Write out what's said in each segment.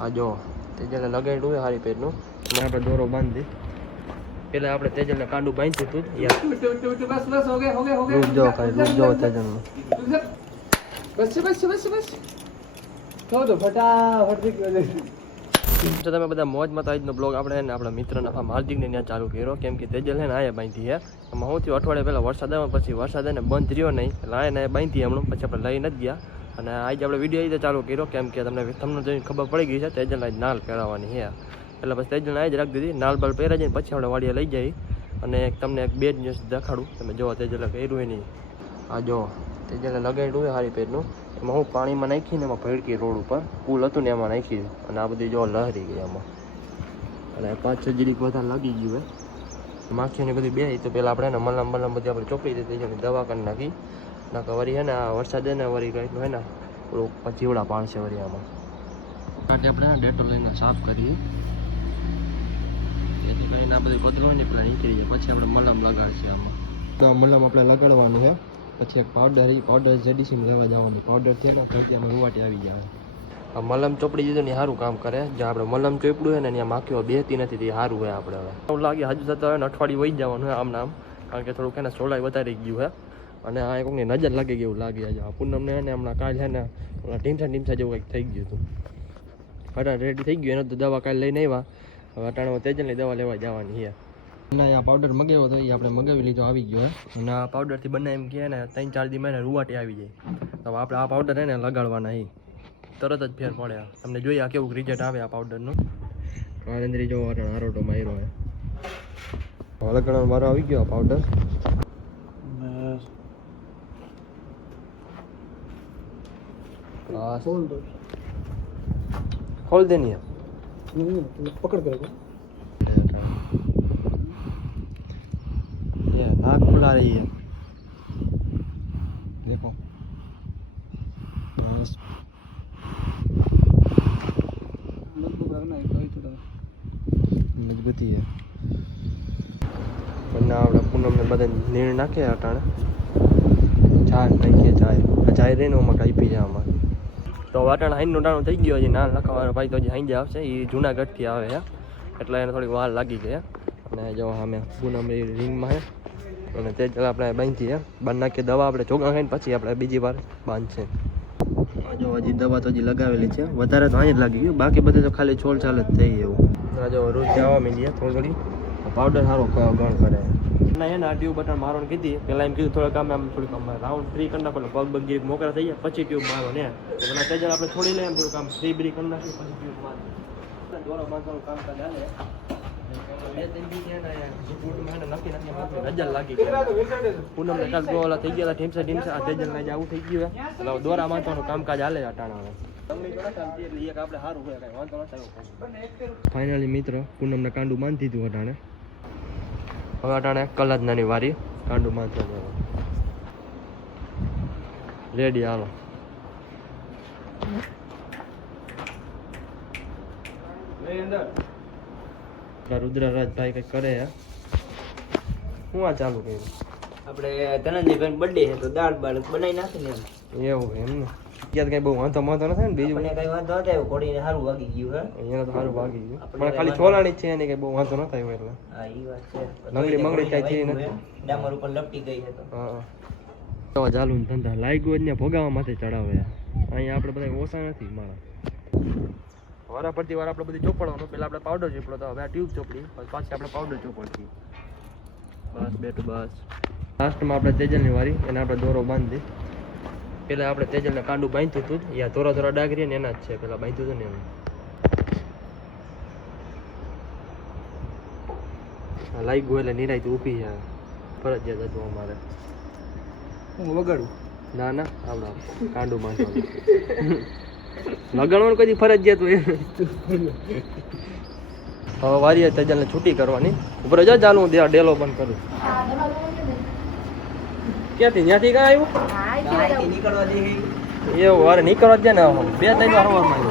આ જો તેજલને લગાડ્યું હોય હારી પેટનું એમાં આપણે દોરો બાંધી પેલા આપણે તેજલને કાંડું બાંધ્યું હતું રૂપ જો ખાલી રૂપ જો તેજલનું તો તમે બધા મોજમાં તો આજનો બ્લોગ આપણે ને આપણા મિત્રના હાર્દિકને ત્યાં ચાલુ કર્યો કેમ કે તેજલ છે ને આયા બાંધી છે એમાં હું થયું અઠવાડિયા પહેલાં વરસાદ આવ્યો પછી વરસાદ એને બંધ રહ્યો નહીં એટલે આયા બાંધી હમણાં પછી આપણે લઈ નથી ગયા અને આજે આપણે વિડીયો રીતે ચાલુ કર્યો કેમ કે તમને જોઈને ખબર પડી ગઈ છે તેજલને આજ નાલ પહેરાવવાની છે એટલે પછી તેજલને આજ રાખી દીધી નાલ બાલ પહેરા જઈને પછી આપણે વાડીએ લઈ જઈ અને તમને એક બે જ ન્યૂઝ દેખાડું તમે જો તેજલે કર્યું નહીં આ જો તેજલે લગાડ્યું હોય હારી પેટનું એમાં હું પાણીમાં નાખીને એમાં ભેળકી રોડ ઉપર પુલ હતું ને એમાં નાખી અને આ બધી જો લહેરી ગઈ એમાં અને 5-6 જીડીક વધારે લાગી ગયું હોય માખીને બધી બે તો પહેલાં આપણે મલમ બધી આપણે ચોપડી દીધી તેજલની દવા કરી નાખી નાખા વરી છે ને આ વરસાદ છે ને વરી કંઈકનું હોય ને થોડુંક જીવડા પાડશે વરી આમાં માટે આપણે ડેટોલ લઈને સાફ કરીએ એથી કંઈ ના બધી બદલો હોય ને પેલા નીકળી જાય પછી આપણે મલમ લગાડશે આમાં તો મલમ આપણે લગાડવાનું છે પછી એક પાવડર જેડીસીમાં લેવા જવાનું પાવડર છે ને ભજીયામાં રૂવાટી આવી જાય આ મલમ ચોપડી દીધું ને સારું કામ કરે જ્યાં આપણે મલમ ચોપડ્યું હોય ને ત્યાં માખીઓ બેહતી નથી તે સારું હોય આપણે હવે એવું લાગે હજુ થતા હોય ને અઠવાડિયું વહી જવાનું હોય આમ નામ કારણ કે થોડુંક એને સોલાઈ વધારી ગયું છે અને આ કોઈની નજર લાગી ગયું લાગે આજે આ પૂનમને ને હમણાં કાલ છે ને ટીમસા જેવું કંઈક થઈ ગયું હતું અટાણે રેડી થઈ ગયું એનો તો દવા કાલે લઈને આવ્યા હવે અટાણે તેજલની દવા લેવા જવાની છે અને આ પાવડર મગાવ્યો હતો એ આપણે મગાવી લીધો આવી ગયો અને આ પાવડરથી બંને એમ કહે ને 3-4 દી મહિને રૂવાટી આવી જાય તો આપણે આ પાવડર છે ને લગાડવાના તરત જ ફેર પડે તમને જોઈએ આ કેવું રિઝલ્ટ આવે આ પાવડરનું આનંદરી જો આરોટો માર્યો હે લગાડવાનો મારો આવી ગયો આ પાવડર खोल देनी है पकड़ कर ये नाक खुला रही है देखो बस मजबूती है પણ આપણે પૂનમને બધા નીણ નાખે અટાણે ચાય નાખીએ ચાય રહીને ઓમાં કાંઈ પી જાય આમાં તો વાટાણ હાઈનું ટાણું થઈ ગયો હજી નાલ નખાવાનો ભાઈ તો હજી હાઈ આવશે એ જૂનાગઢથી આવે છે એટલે એને થોડીક વાર લાગી ગઈ અને જો અમે પૂનમ રિંગમાં છે અને તે જ આપણે બાંધીએ બાંધ નાખીએ દવા આપણે ચોગા ખાઈને પછી આપણે બીજી વાર બાંધશે જો હજી દવા તો હજી લગાવેલી છે વધારે તો અહીં જ લાગી ગયું બાકી બધે તો ખાલી છોલ ચાલ જ થઈ એવું જો રોજ જવા માંડીએ થોડી પાવડર સારો ગણ કરે ના એને આ ટ્યુબ બટન મારવાનું કીધી પહેલાં એમ કીધું થોડાક આમ થોડીક રાઉન્ડ ફ્રી કરી નાખો પગ બગ ગીરી મોકરા થઈ જાય પછી ટ્યુબ મારો ને પેલા તેજ આપણે છોડી લઈએ એમ થોડુંક આમ ફ્રી બ્રી કરી નાખીએ પછી ટ્યુબ મારી દોરો બાંધવાનું કામ કાજ હાલે નજર લાગી પૂનમ ને કાલ ગોલા થઈ ગયા ઢીમસા આ તેજલ ને આવું થઈ ગયું એટલે દોરા બાંધવાનું કામકાજ હાલે અટાણા ફાઇનલી મિત્ર પૂનમ ને કાંડું બાંધી દીધું અટાણે હવે અટાણે કલાક નાની વારી કાંડું બાંધવાનું રેડી હાલો રુદ્રરાજભાઈ કઈ કરે હું આ ચાલુ કર્યું આપણે ધનંજયભાઈ બર્થડે છે તો દાળ બાળ બનાવી નાખીને એવું એમ ને ક્યાં કઈ બહુ વાંધો નથી ને બીજું કઈ વાંધો હતો કોડીને સારું વાગી ગયું હે અહીંયા તો સારું વાગી ગયું પણ ખાલી છોલાણી છે એને કઈ બહુ વાંધો ન થાય એટલે હા ઈ વાત છે લંગડી મંગડી કઈ થઈ નથી ડામર ઉપર લપટી ગઈ છે તો હા તો ચાલુ ધંધા લાગ્યો જ ને ભોગાવા માથે ચડાવે અહીંયા આપણે બધા ઓછા નથી મારા વારા પરથી વાર આપણે બધી ચોપડવાનું પેલા આપણે પાવડર ચોપડો તો હવે આ ટ્યુબ ચોપડી પાછી આપણે પાવડર ચોપડતી બસ બેટું બસ લાસ્ટમાં આપણે તેજલની વારી એને આપણે દોરો બાંધી પેલા આપણે તેજલને કાંડું બાંધ્યું હતું યા થોડા ડાગરી ને એના જ છે પેલા બાંધ્યું હતું ને એમ લાગ્યું એટલે નિરાય ઊભી છે ફરજિયાત હતું અમારે હું વગાડું ના આવડે કાંડું બાંધવાનું લગાડવાનું કદી ફરજિયાત હોય હવે વારીએ તેજલને છૂટી કરવાની ઉપર જ ચાલુ હું ડેલો બંધ કરું ક્યાંથી ત્યાંથી કાં આવ્યું નીકળવા દે એવું અરે નીકળવા જ ને 2-3 વાર હવામાં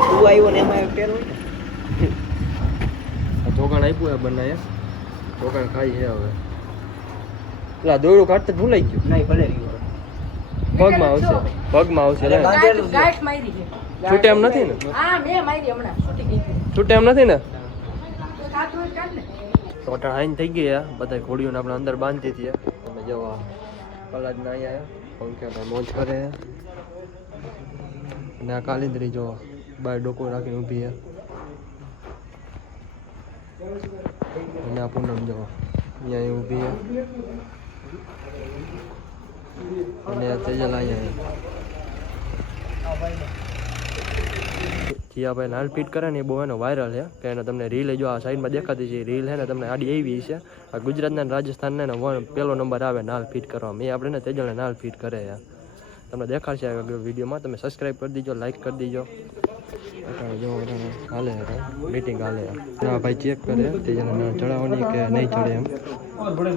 તું આવ્યો ને એમાં ટેર હોય ને ચોકણ આપ્યું બનાવે ચોકણ ખાઈ છે હવે પેલા દોયડું કાઢતા ભૂલાઈ ગયું નહીં ભલે પગમાં આવશે ગાંઠ મારી છે છૂટે એમ નથી ને? હા મેં મારી હમણાં છૂટી ગઈ હતી. છૂટે એમ નથી ને? તો કાઢ હોય કાઢ ને. તો અટાણ હાઈન થઈ ગયા બધા ઘોડીઓને આપણે અંદર બાંધી દીધી તમે જો કલાજના અહીંયા પંખ્યા મોજ કરે અને આ કાલિંદરી જો બાર ડોકો રાખીને ઊભી છે અને આ પૂનમ જો અહીંયા ઊભી છે અને આ તેજલ અહીંયા જીયાભાઈ નાલ ફીટ કરે ને એ બહુ એનો વાયરલ છે કે એને તમને રીલ જો આ સાઈડમાં દેખાતી છે રીલ છે ને તમને આડી એવી છે આ ગુજરાતના અને રાજસ્થાનના ને પહેલો નંબર આવે નાલ ફીટ કરવામાં એ આપણે ને તેજલને નાલ ફીટ કરે છે તમને દેખાડશે આ વિડીયોમાં તમે સબસ્ક્રાઈબ કરી દીજો લાઈક કરી દીજો જો હાલે મીટિંગ હાલે ના ભાઈ ચેક કરે તેજલને નાલ ચડાવવાની કે નહીં ચડે એમ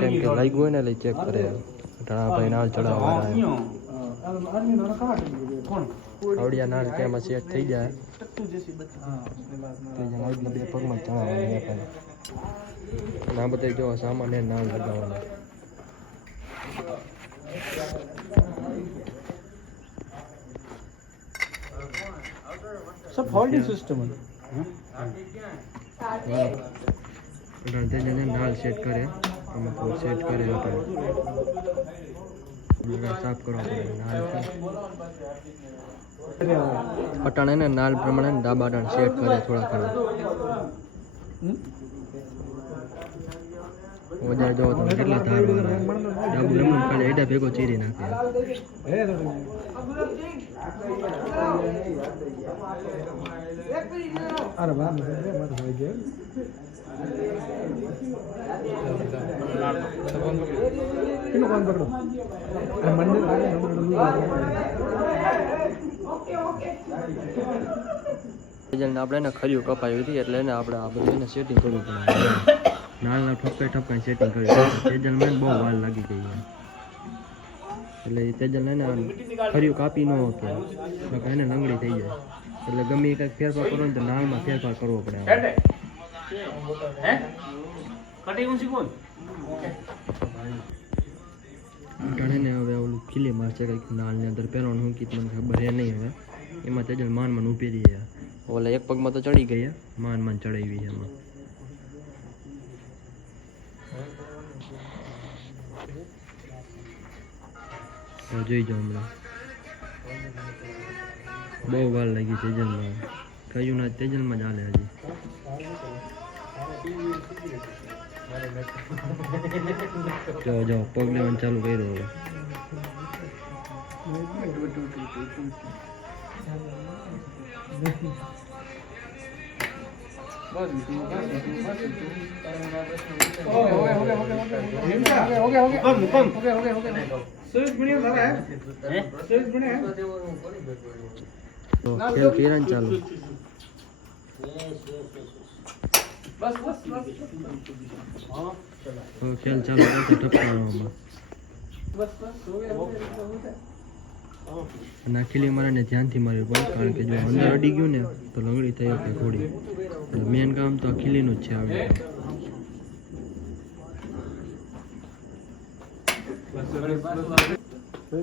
કેમ કે લાગ્યું હોય ને એટલે ચેક કરે ભાઈ નાલ ચડાવવાના આવડિયા નાલ ત્યાંમાં સેટ થઈ જાય બે પગમાં ચડાવવાની અને આ બધા જો સામાન્ય નાલ લગાવવાના सब होल्डिंग सिस्टम है નાલ સેટ કરે સેટ કરે સાફ કરવા પડે નાલ અટાણે ને નાલ પ્રમાણે ડાબા અટાણ સેટ કરે થોડા ઘણા ઓજાર જો તમે કેટલા ધાર વાળા ડાબુ એમને ખાલી એડા ભેગો ચીરી નાખે अरे वाह मत हो गया किनो कौन पकड़ो अरे मंदिर आगे તેજલને આપણે એને ખર્યું કપાયું હતી એટલે એને આપણે આ બધું એને સેટિંગ કરવું પડે નાલના ઠપકાઈ સેટિંગ કર્યું તેજલમાં બહુ વાર લાગી ગઈ એટલે તેજલ એને ખર્યું કાપી ન કે એને લંગડી થઈ જાય એટલે ગમે એ કંઈક ફેરફાર કરો ને તો નાળમાં ફેરફાર કરવો પડે ને હવે ઓલું ખીલી મારશે કંઈક નાળની અંદર પહેરવાનું શું કીધું મને ખબર હે નહીં હવે એમાં તેજલ માન ઊભી રહી ઓલા એક પગમાં તો ચડી ગઈ માન ચડાવી એમાં જોઈ જાઓ હમણાં બહુ વાર લાગી તેજલમાં કયું ના તેજલમાં જ હાલે હજી જો પગ લેવાનું ચાલુ કર્યો હવે ખેલ કિરણ ચાલુ ખેલ ચાલુ ટપકાવવામાં નાખેલી મારે ધ્યાનથી મારવી પડે કારણ કે જો અંદર અડી ગયું ને તો લંગડી થઈ શકે ઘોડી એટલે મેન કામ તો આ ખીલીનું જ છે આવે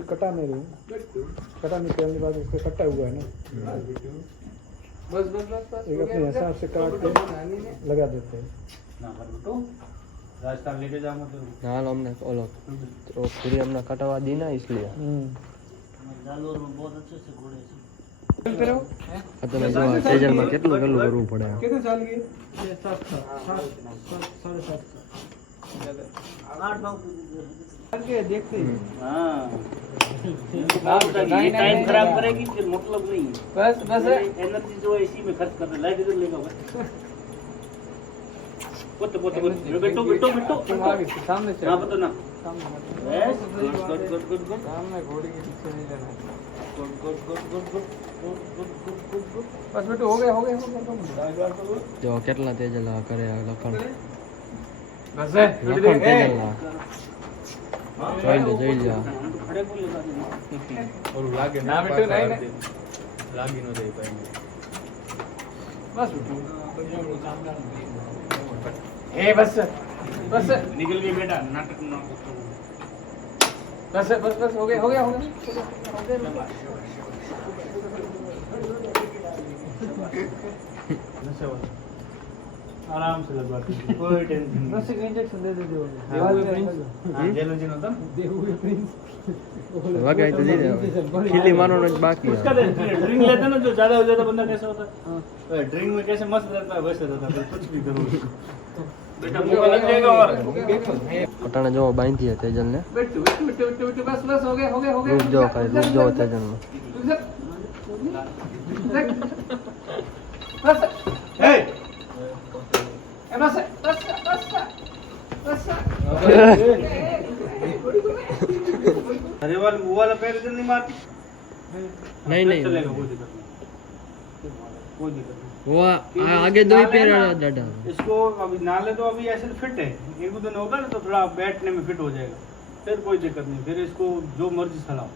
कटा नहीं रही कटा नहीं करने के बाद उसको कटा हुआ है ना एक अपने हिसाब से काट के लगा देते हैं नाल हमने ओलो तो पूरी हमने कटवा दी ना इसलिए તમે જો તેજલમાં કેટલું કરવું પડે कितने साल की 7 देखते हैं ये टाइम खराब करेगी फिर मतलब नहीं है बस एनर्जी जो है इसी में खर्च कर रहे लाइट इधर लेगा बोट बेटो सामने से हां बता ना गुड सामने घोड़ी के पीछे नहीं जाना गुड बस बेटो हो गया જો કેટલા તેજલ કરે લખણ बस લખણ તેજલના જોઈ લો खड़े को लगा दे और लागे ना बेटो नहीं लागी नो दे पाएंगे बस ए बस निकल गई बेटा नाटक ना बस हो गया नशे वाला आराम से लगवा दीजिए, कोई टेंशन नहीं। नशे का इंजेक्शन दे दे दो हाँ, जेलोजिन होता ना, देवू प्रिंस લગાઈ તો દીધે હવે. ખીલી મારવાનો જ બાકી उसका હવે. ड्रिंक लेते ना जो ज्यादा हो जाता बंदा कैसा होता है, ड्रिंक में कैसे मस्त रहता है वैसे रहता है, कुछ भी करो बेटा मौका लग जाएगा और પટાણે જો બાંધી હે તેજલ ને बैठ बैठ बैठ बैठ बस बस हो गया हो गया हो गया રૂપ જો ખાલી રૂપ જો તેજલ નું. बस हे बस बस बस बस अरे वो वाला पैर इधर नहीं मारती नहीं नहीं चलेगा, कोई दिक्कत नहीं, कोई दिक्कत नहीं। वो आगे दो ही पैर दादा. इसको अभी नाले तो अभी ऐसे फिट है, एक दो दिन होगा ना तो थोड़ा बैठने में फिट हो जाएगा, फिर कोई दिक्कत नहीं, फिर इसको जो मर्जी चलाओ।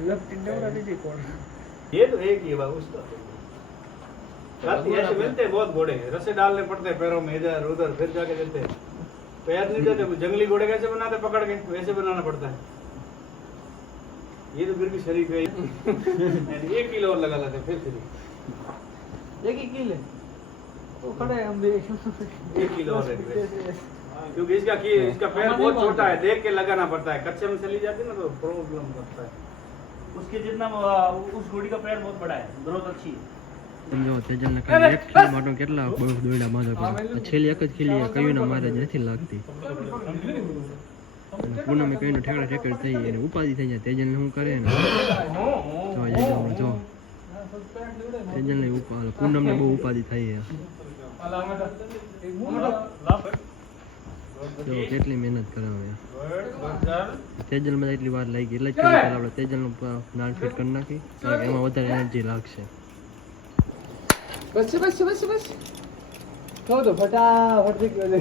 लेफ्ट इंडिया वाला दीजिए कौन ये तो एक ही है बाबू उसका। राती ऐसे मिलते हैं बहुत घोड़े, रस्से डालने पड़ते हैं पैरों में इधर उधर, फिर जाके देते हैं। पैर नहीं देते, जंगली घोड़े कैसे बनाते पकड़ के, वैसे बनाना पड़ता है। ये तो फिर भी शरीर पे 1 किलो और लगा लेते फिर शरीर एक ही किले वो खड़े हैं हम भी 1 किलो और रहते हैं। क्योंकि इसका पैर बहुत छोटा है, देख के लगाना पड़ता है, कच्चे में चली जाती है ना तो प्रॉब्लम करता है। उसके जितना उस घोड़ी का पैर बहुत बड़ा है, ग्रोथ अच्छी है। જો તેજલ ને ખાલી એક ખીલી માટો કેટલા બહુ દોયડા મારે પડે. છેલ્લી એક જ ખીલી કયું ના મારે જ નથી લાગતી. પૂનમે કયું ઠેકડા ઠેકડ થઈ એને ઉપાધિ થઈ જાય. તેજલ ને શું કરે ને જો તેજલ ને પૂનમ ને બહુ ઉપાધિ થઈ છે. જો કેટલી મહેનત કરાવે તેજલ માં એટલી વાર લાગી એટલે જ કીધું પહેલા આપણે તેજલ નું નાળ ફિટ કરી નાખી કારણ કે એમાં વધારે એનર્જી લાગશે. बस बस बस बस तो फटाफट निकल दे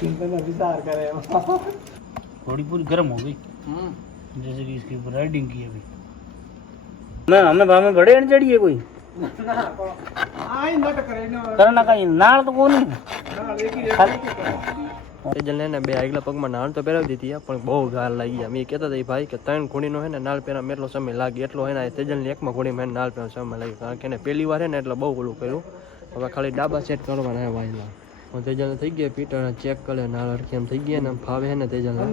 चिंता विचार करे घोड़ी पूरी गर्म हो गई, जैसे कि इसके ऊपर राइडिंग की अभी ना हमने भाव में बड़े चढ़िए कोई आई नट करे ना करना कहीं नाल तो कोई नहीं તેજલ ને બે આગલા પગમાં નાળ તો પહેરાવી દીધી પણ બહુ ગાર લાગી ગયા. મેં કહેતા હતા ભાઈ કે 3 ઘોડીનો હે ને નાળ પહેરામાં એટલો સમય લાગે એટલો હે ને તેજલની એકમાં ઘોડીમાં નાળ પહેરવાનો સમય લાગ્યો કારણ કે એને પહેલી વાર હે ને એટલે બહુ ઓલું કર્યું. હવે ખાલી ડાબા સેટ કરવાના હે વાયલા. હું તેજલને થઈ ગયા પીટર ચેક કરે નાળ અડકી એમ થઈ ગયા ને ફાવે હે ને તેજલને.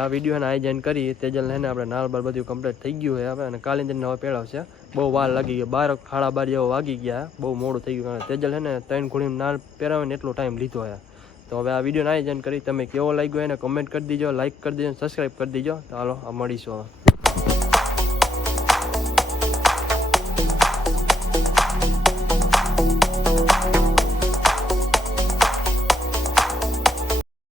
આ વિડીયો એને આયોજન કરી તેજલને હે ને આપણે નાળ બાર બધું કમ્પ્લીટ થઈ ગયું છે હવે અને કાલિંદરને હવે પહેરાવશે. બહુ વાર લાગી ગઈ 12 સાડા 12 જેવો વાગી ગયા, બહુ મોડું થઈ ગયું કારણ તેજલ હે ને 3 ઘોડીનું નાળ પહેરાવે ને એટલો ટાઈમ લીધો છે. તો હવે આ વિડીયોનું આયોજન કરી તમે કેવો લાગ્યો એને કમેન્ટ કરી દીજો, લાઇક કરી દીજો, સબસ્ક્રાઈબ કરી દીજો. તો હાલો આ મળીશું હવે.